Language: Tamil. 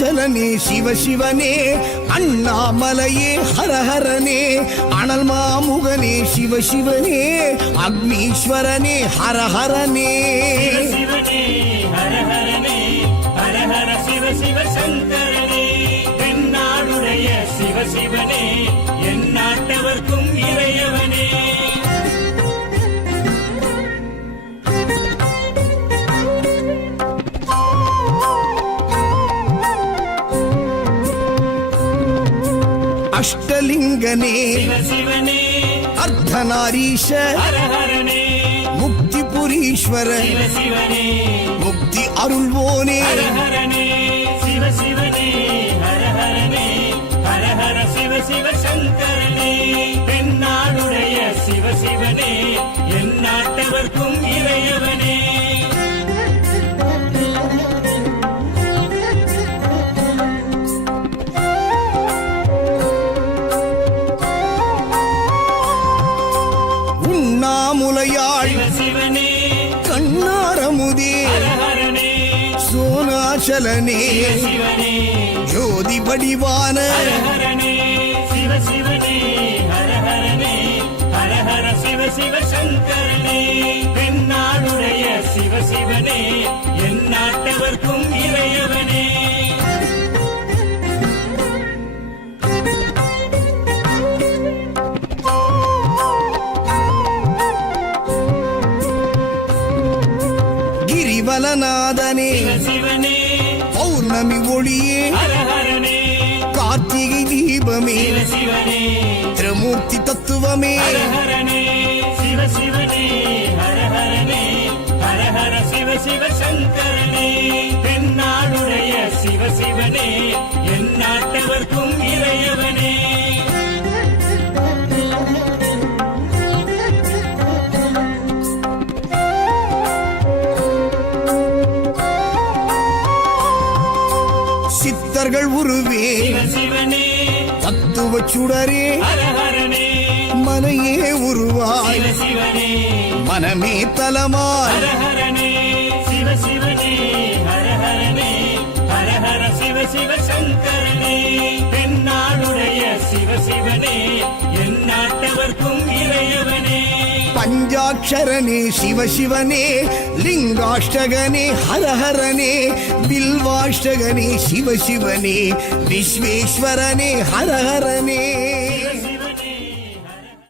அருணாச்சலனே சிவசிவனே அண்ணாமலையே ஹரஹரனே அனல் மாமுகனே சிவசிவனே அக்னீஸ்வரனே ஹரஹரனே சிவனே ஹரஹரனே ஹரஹர சிவ சிவ சங்கரனே தென்னாடுடைய சிவசிவனே என் நாட்டவர்க்கும் இறையவனே அஷ்டலிங்கனே சிவசிவனே அர்த்தநாரீஷ ஹரஹரனே முக்திபுரீஸ்வர சிவசிவனே முக்தி அருள்வோனே ஹரஹரனே சிவசிவனே ஹரஹரனே ஹரஹர சிவ சிவ சங்கரனே தென்னாடுடைய சிவசிவனே என் நாட்டவர்க்கும் இறையவனே உண்ணாமுலையாள் சிவசிவனே கண்ணாரமுதே ஹரஹரனே சோனாச்சலனே சிவசிவனே ஜோதி வடிவான ஹரஹரனே சிவசிவனே ஹரஹரனே ஹரஹர சிவ சிவ சங்கரனே தென்னாடுடைய சிவசிவனே என் நாட்டவர்க்கும் இறையவனே கிரிவலநாதனே சிவசிவனே பௌர்ணமி ஒளியே ஹரஹரனே கார்த்திகை தீபமே சிவசிவனே திரிமூர்த்தி தத்துவமே ஹரஹரனே சிவசிவனே ஹரஹரனே ஹரஹர சிவ சிவ சங்கரனே தென்னாடுடைய சிவசிவனே என் நாட்டவர்க்கும் இறையவனே சித்தர்கள் உருவே சிவசிவனே தத்துவ சுடரே ஹரஹரனே மனையே உருவாய் சிவசிவனே மனமே தலமாய் ஹரஹரனே சிவசிவனே ஹரஹரனே ஹரஹர சிவ சிவ சங்கரனே தென்னாடுடைய சிவசிவனே என் நாட்டவர்க்கும் இறையவனே பஞ்சாட்சரனே சிவசிவனே லிங்காஷ்டகனே ஹரஹரனே பில்வாஷ்டகனே சிவசிவனே விஸ்வேஸ்வரனே ஹரஹரனே